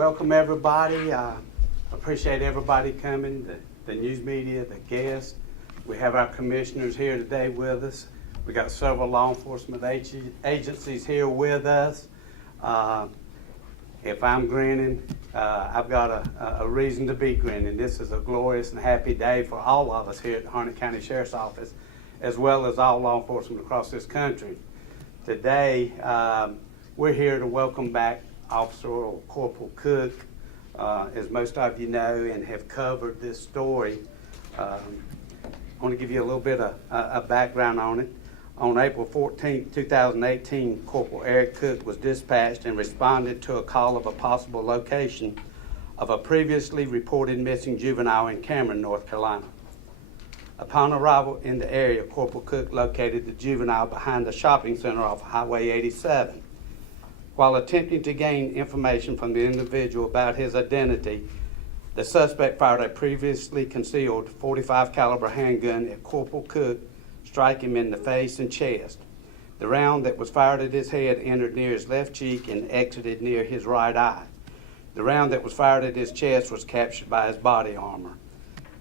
welcome everybody. Appreciate everybody coming, the news media, the guests. We have our commissioners here today with us. We got several law enforcement agencies here with us. If I'm grinning, I've got a reason to be grinning. This is a glorious and happy day for all of us here at the Harnett County Sheriff's Office, as well as all law enforcement across this country. Today, we're here to welcome back Officer or Corporal Cook. As most of you know and have covered this story, I want to give you a little bit of background on it. On April 14, 2018, Corporal Eric Cook was dispatched and responded to a call of a possible location of a previously reported missing juvenile in Cameron, North Carolina. Upon arrival in the area, Corporal Cook located the juvenile behind the shopping center off Highway 87. While attempting to gain information from the individual about his identity, the suspect fired a previously concealed .45 caliber handgun at Corporal Cook, striking him in the face and chest. The round that was fired at his head entered near his left cheek and exited near his right eye. The round that was fired at his chest was captured by his body armor.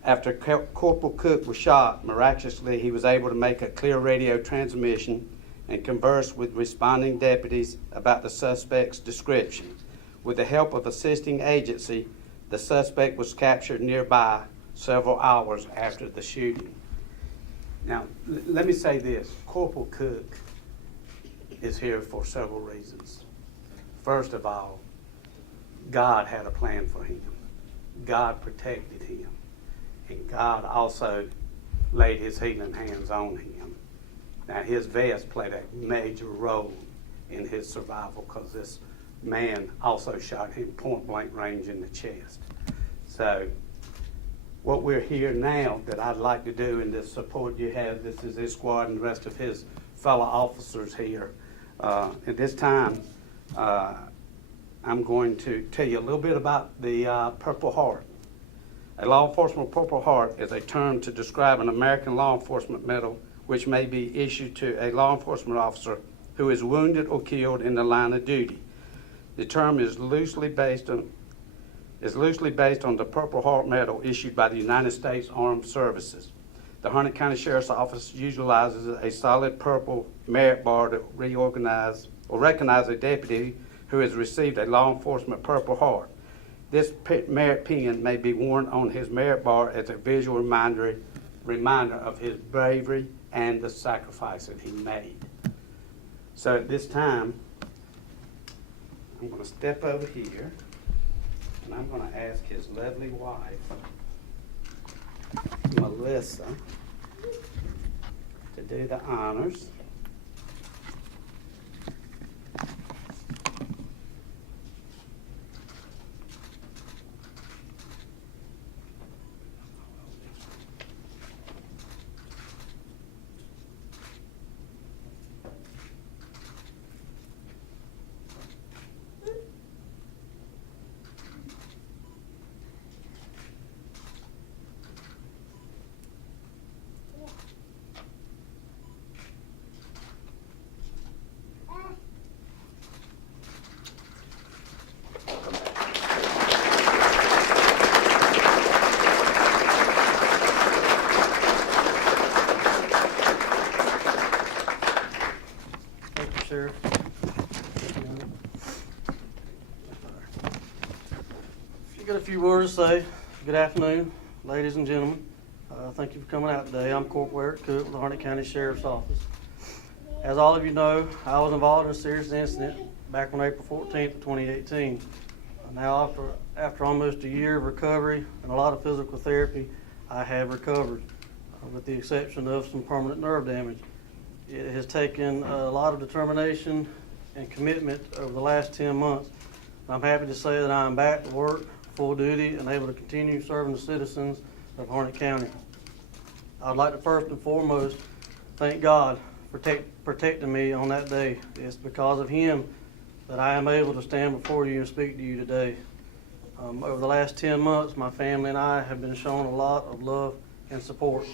After Corporal Cook was shot, miraculously he was able to make a clear radio transmission and converse with responding deputies about the suspect's description. With the help of assisting agency, the suspect was captured nearby several hours after the shooting. Now, let me say this. Corporal Cook is here for several reasons. First of all, God had a plan for him. God protected him. And God also laid his healing hands on him. Now, his vest played a major role in his survival because this man also shot him point blank range in the chest. So what we're here now that I'd like to do in this support you have, this is his squad and the rest of his fellow officers here. At this time, I'm going to tell you a little bit about the Purple Heart. A law enforcement Purple Heart is a term to describe an American law enforcement medal which may be issued to a law enforcement officer who is wounded or killed in the line of duty. The term is loosely based on the Purple Heart Medal issued by the United States Armed Services. The Harnett County Sheriff's Office utilizes a solid purple merit bar to recognize a deputy who has received a law enforcement Purple Heart. This merit pin may be worn on his merit bar as a visual reminder of his bravery and the sacrifice that he made. So at this time, I'm going to step over here and I'm going to ask his lovely wife, Melissa, to do the honors. Sheriff. If you got a few words to say, good afternoon, ladies and gentlemen. Thank you for coming out today. I'm Corporal Eric Cook with the Harnett County Sheriff's Office. As all of you know, I was involved in a serious incident back on April 14th of 2018. Now, after almost a year of recovery and a lot of physical therapy, I have recovered, with the exception of some permanent nerve damage. It has taken a lot of determination and commitment over the last 10 months. I'm happy to say that I am back to work, full duty, and able to continue serving the citizens of Harnett County. I'd like to first and foremost thank God for protecting me on that day. It's because of Him that I am able to stand before you and speak to you today. Over the last 10 months, my family and I have been shown a lot of love and support.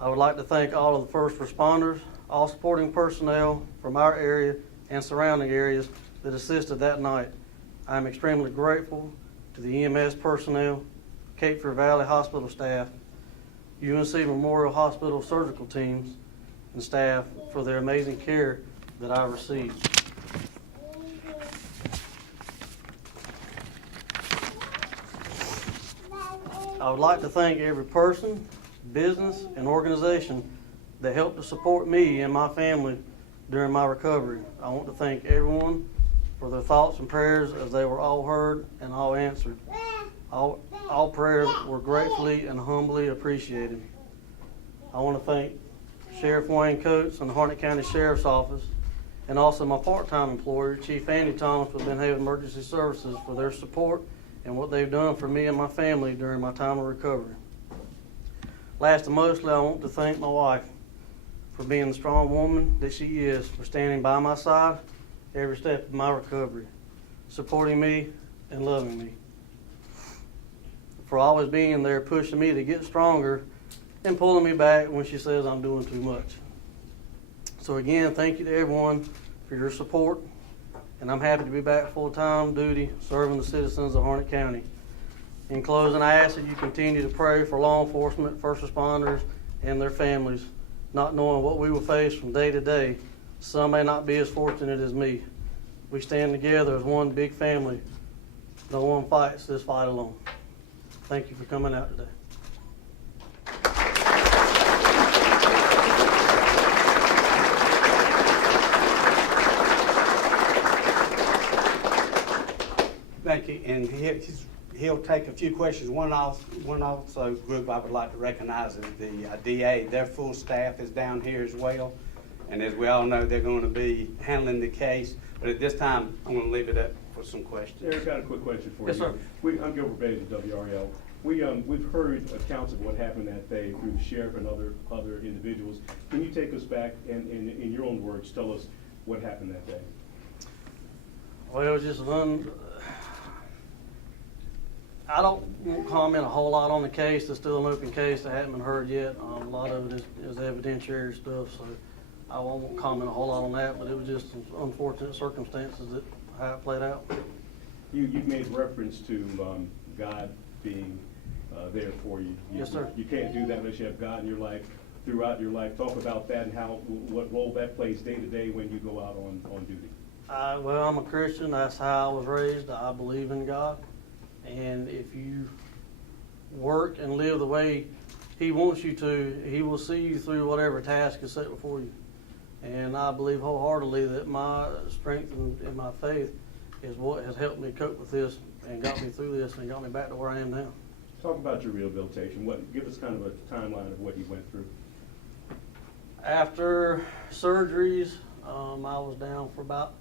I would like to thank all of the first responders, all supporting personnel from our area and surrounding areas that assisted that night. I am extremely grateful to the EMS personnel, Cape Fear Valley Hospital staff, UNC Memorial Hospital surgical teams, and staff for their amazing care that I received. I would like to thank every person, business, and organization that helped to support me and my family during my recovery. I want to thank everyone for their thoughts and prayers, as they were all heard and all answered. All prayers were gratefully and humbly appreciated. I want to thank Sheriff Wayne Coates and the Harnett County Sheriff's Office, and also my part-time employer, Chief Andy Thomas with Ben Haven Emergency Services, for their support and what they've done for me and my family during my time of recovery. Last and mostly, I want to thank my wife for being the strong woman that she is, for standing by my side every step of my recovery, supporting me and loving me, for always being there, pushing me to get stronger and pulling me back when she says I'm doing too much. So again, thank you to everyone for your support, and I'm happy to be back full-time duty serving the citizens of Harnett County. In closing, I ask that you continue to pray for law enforcement, first responders, and their families, not knowing what we will face from day to day. Some may not be as fortunate as me. We stand together as one big family. No one fights this fight alone. Thank you for coming out today. Thank you, and he'll take a few questions. One also group I would like to recognize is the DA. Their full staff is down here as well, and as we all know, they're going to be handling the case. But at this time, I'm going to leave it up for some questions. Eric, got a quick question for Yes, you. sir. I'm Gilbert Bailey with WRL. We've heard accounts of what happened that day through the sheriff and other individuals. Can you take us back and in your own words, tell us what happened that day? Well, it was just I don't won't comment a whole lot on the case. It's still an open case that hasn't been heard yet. A lot of it is evidentiary stuff, so I won't comment a whole lot on that. But it was just some unfortunate circumstances that how it played out. You've made reference to God being there for you. Yes, sir. You can't do that unless you have God in your life, throughout your life. Talk about that and what role that plays day to day when you go out on duty. Well, I'm a Christian. That's how I was raised. I believe in God. And if you work and live the way He wants you to, He will see you through whatever task is set before you. And I believe wholeheartedly that my strength and my faith is what has helped me cope with this and got me through this and got me back to where I am now. Talk about your rehabilitation. Give us kind of a timeline of what you went through. After surgeries, I was down for about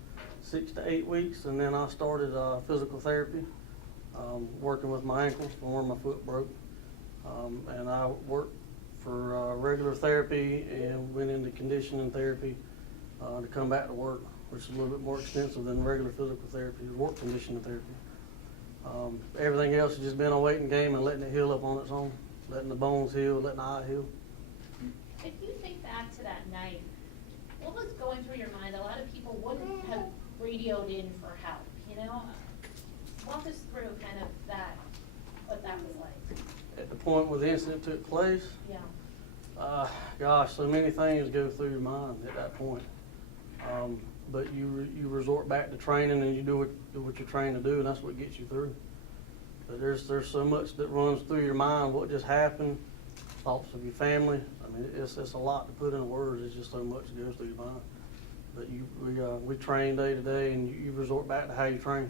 6 to 8 weeks, and then I started physical therapy, working with my ankles from where my foot broke. And I worked for regular therapy and went into conditioning therapy to come back to work, which is a little bit more extensive than regular physical therapy, work conditioning therapy. Everything else has just been a waiting game and letting it heal up on its own, letting the bones heal, letting the eye heal. If you think back to that night, what was going through your mind? A lot of people wouldn't have radioed in for help, you know? Walk us through kind of that, what that was like. At the point where the incident took place, Yeah. gosh, so many things go through your mind at that point. But you resort back to training and you do what you're trained to do, and that's what gets you through. But there's so much that runs through your mind. What just happened? Thoughts of your family. I mean, it's a lot to put into words. It's just so much that goes through your mind. But we train day to day, and you resort back to how you train.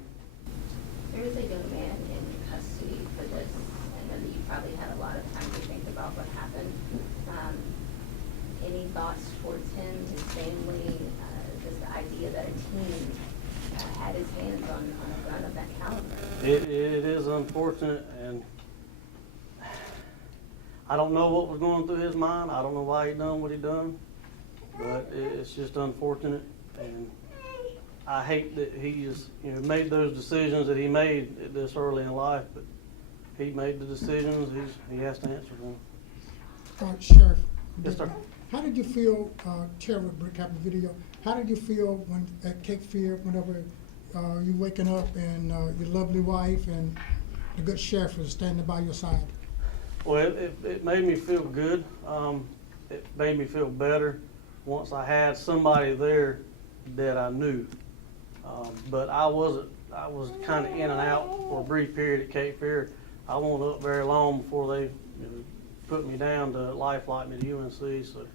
There is a young man in custody for this. I know that you probably had a lot of time to think about what happened. Any thoughts towards him, his family, just the idea that a team had his hands on a gun of that caliber? It is unfortunate, and I don't know what was going through his mind. I don't know why he done what he done, but it's just unfortunate, and I hate that he has made those decisions that he made at this early in life. But he made the decisions. He has to answer for them. Sheriff. Yes, sir. How did you feel, Chair would recap the video, how did you feel when at Cape Fear, whenever you waking up and your lovely wife and the good sheriff was standing by your side? Well, it made me feel good. It made me feel better once I had somebody there that I knew. But I was kind of in and out for a brief period at Cape Fear. I wasn't up very long before they put me down to life flight me to UNC. So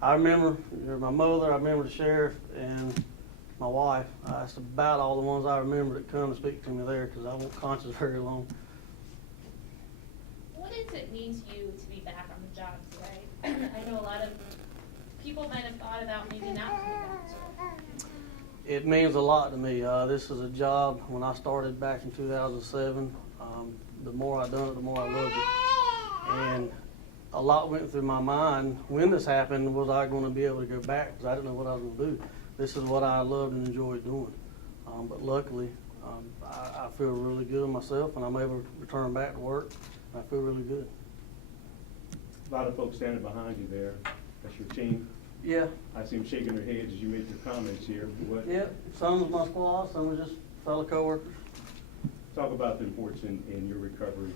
I remember my mother, I remember the sheriff, and my wife. That's about all the ones I remember that come to speak to me there, because I wasn't conscious very long. What does it mean to you to be back on the job today? I know a lot of people might have thought about maybe not coming back to it. It means a lot to me. This is a job, when I started back in 2007, the more I done it, the more I loved it. And a lot went through my mind when this happened. Was I going to be able to go back? Because I didn't know what I was going to do. This is what I loved and enjoyed doing. But luckily, I feel really good myself, and I'm able to return back to work. And I feel really good. A lot of folks standing behind you there. That's your team. Yeah. I see them shaking their heads as you make your comments here. What, Yeah. Some was my squad, some was just fellow coworkers. talk about the importance in your recovery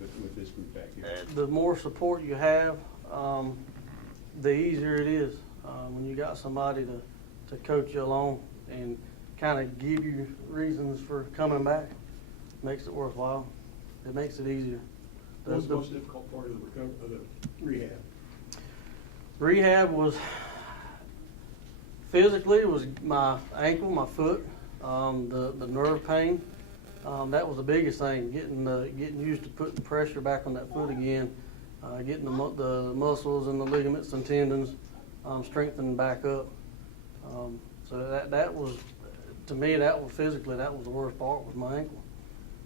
with this group back here. The more support you have, the easier it is. When you got somebody to coach you along and kind of give you reasons for coming back, makes it worthwhile. It makes it easier. What was the most difficult part of the recovery, of the rehab? Rehab was, physically, was my ankle, my foot, the nerve pain. That was the biggest thing, getting used to putting pressure back on that foot again, getting the muscles and the ligaments and tendons strengthened back up. So that was, to me, that was physically, that was the worst part, was my ankle.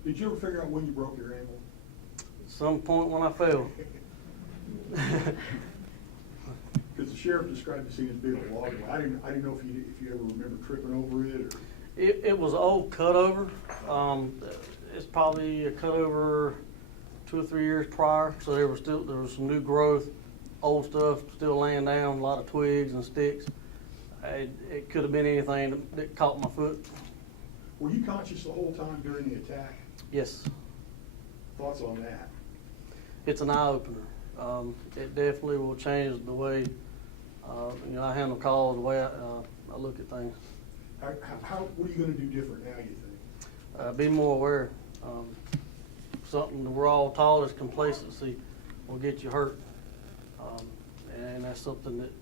Did you ever figure out when you broke your ankle? Some point when I fell. Because the sheriff described the scene as being a log. I didn't know if you ever remember tripping over it or. It was an old cutover. It's probably a cutover 2 or 3 years prior, so there was some new growth, old stuff still laying down, a lot of twigs and sticks. It could have been anything that caught my foot. Were you conscious the whole time during the attack? Yes, Thoughts on that? it's an eye opener. It definitely will change the way I handle calls, the way I look at things. What are you going to do different now, you think? Be more aware. Something that we're all taught is complacency will get you hurt. And that's something that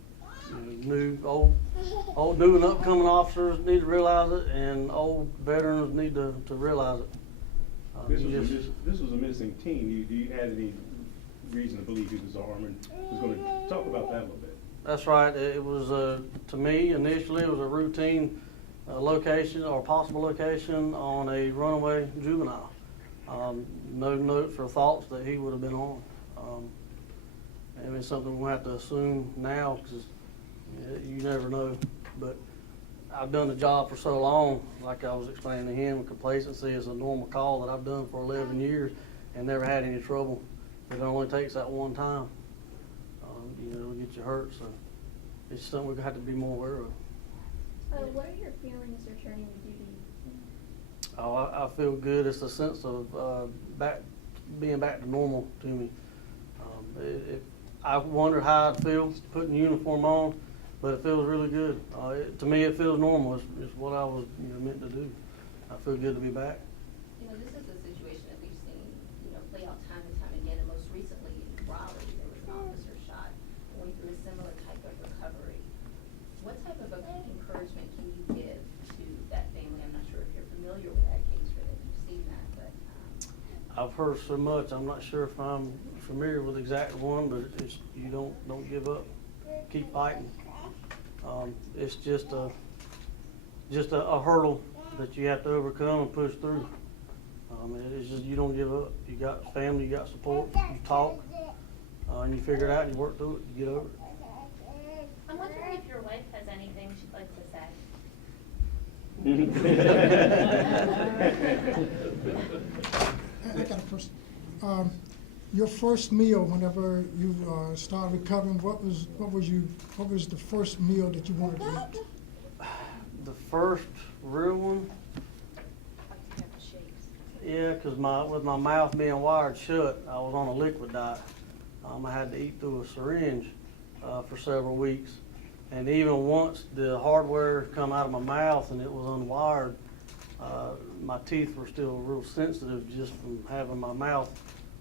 new and upcoming officers need to realize it, and old veterans need to realize it. This was a missing team. Do you have any reason to believe he was armed? And was going to talk about that a little bit. That's right. It was, to me, initially, it was a routine location or possible location on a runaway juvenile. No notes or thoughts that he would have been on. And it's something we'll have to assume now, because you never know. But I've done the job for so long, like I was explaining to him, complacency is a normal call that I've done for 11 years and never had any trouble. It only takes that one time, to get you hurt. So it's something we have to be more aware of. What are your feelings returning to duty? Oh, I feel good. It's a sense of being back to normal to me. I wondered how I'd feel putting the uniform on, but it feels really good. To me, it feels normal. It's what I was meant to do. I feel good to be back. This is a situation that we've seen, play out time and time again, and most recently in Raleigh, there was an officer shot going through a similar type of recovery. What type of encouragement can you give to that family? I'm not sure if you're familiar with that case or that you've seen that, but. I've heard so much. I'm not sure if I'm familiar with the exact one, but it's you don't give up. Keep fighting. It's just a hurdle that you have to overcome and push through. It's just you don't give up. You got family, you got support, you talk, and you figure it out and you work through it, you get over it. I'm wondering if your wife has anything she'd like to say. I got a question. Your first meal, whenever you started recovering, what was the first meal that you wanted to eat? The first real one, Yeah, 'cause with my mouth being wired shut, I was on a liquid diet. I had to eat through a syringe for several weeks. And even once the hardware come out of my mouth and it was unwired, my teeth were still real sensitive just from having my mouth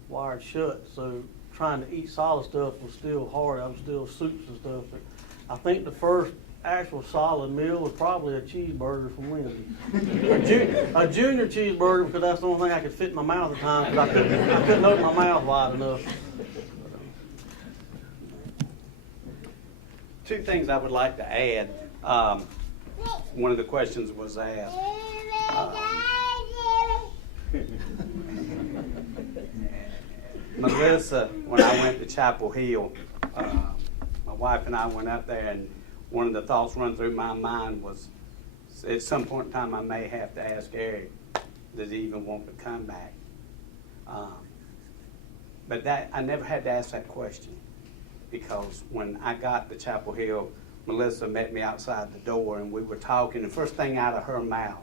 wired shut. So trying to eat solid stuff was still hard. I was still soups and stuff. But I think the first actual solid meal was probably a cheeseburger from Wendy's. A junior cheeseburger, because that's the only thing I could fit in my mouth at the time, because I couldn't open my mouth wide enough. Two things I would like to add. One of the questions was asked. Melissa, when I went to Chapel Hill, my wife and I went up there, and one of the thoughts run through my mind was, at some point in time, I may have to ask Eric, does he even want to come back? But that I never had to ask that question, because when I got to Chapel Hill, Melissa met me outside the door, and we were talking. The first thing out of her mouth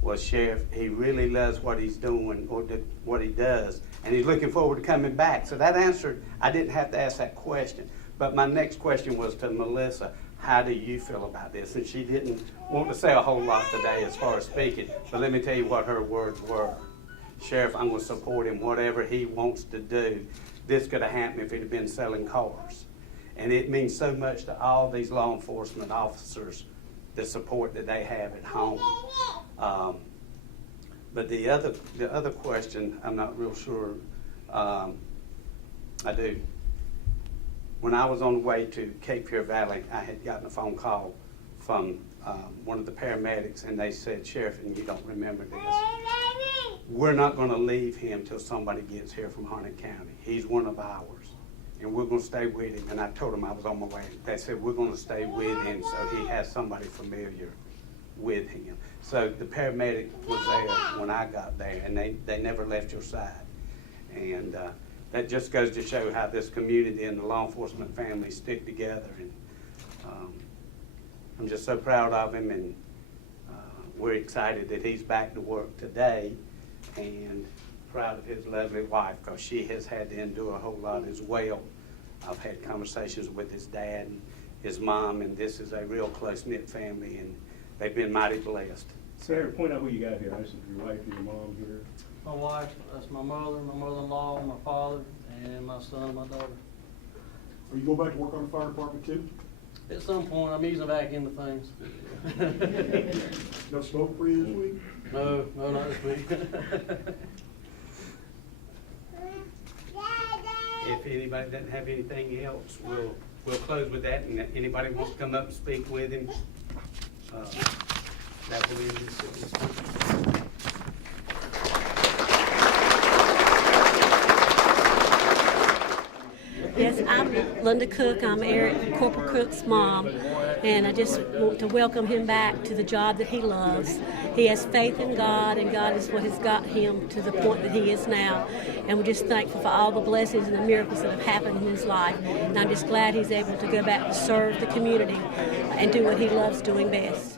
was, Sheriff, he really loves what he's doing, or what he does, and he's looking forward to coming back. So that answered, I didn't have to ask that question. But my next question was to Melissa, how do you feel about this? And she didn't want to say a whole lot today as far as speaking, but let me tell you what her words were. Sheriff, I'm going to support him, whatever he wants to do. This could have happened if he'd have been selling cars. And it means so much to all these law enforcement officers, the support that they have at home. But the other question, I'm not real sure. I do. When I was on the way to Cape Fear Valley, I had gotten a phone call from one of the paramedics, and they said, Sheriff, and you don't remember this, we're not going to leave him till somebody gets here from Harnett County. He's one of ours, and we're going to stay with him. And I told him I was on my way. They said, we're going to stay with him so he has somebody familiar with him. So the paramedic was there when I got there, and they never left your side. And that just goes to show how this community and the law enforcement family stick together. And I'm just so proud of him, and we're excited that he's back to work today, and proud of his lovely wife, because she has had to endure a whole lot as well. I've had conversations with his dad and his mom, and this is a real close-knit family, and they've been mighty blessed. Sarah, point out who you got here. I see your wife and your mom here. My wife, that's my mother, my mother-in-law, my father, and my son and my daughter. Are you going back to work on the fire department too? At some point, I'm easing back into things. No smoke for you this week? No, not this week. If anybody doesn't have anything else, we'll close with that. And if anybody wants to come up and speak with him, that will be it. Yes, I'm Linda Cook. I'm Eric Corporal Cook's mom, and I just want to welcome him back to the job that he loves. He has faith in God, and God is what has got him to the point that he is now. And we're just thankful for all the blessings and the miracles that have happened in his life. And I'm just glad he's able to go back to serve the community and do what he loves doing best.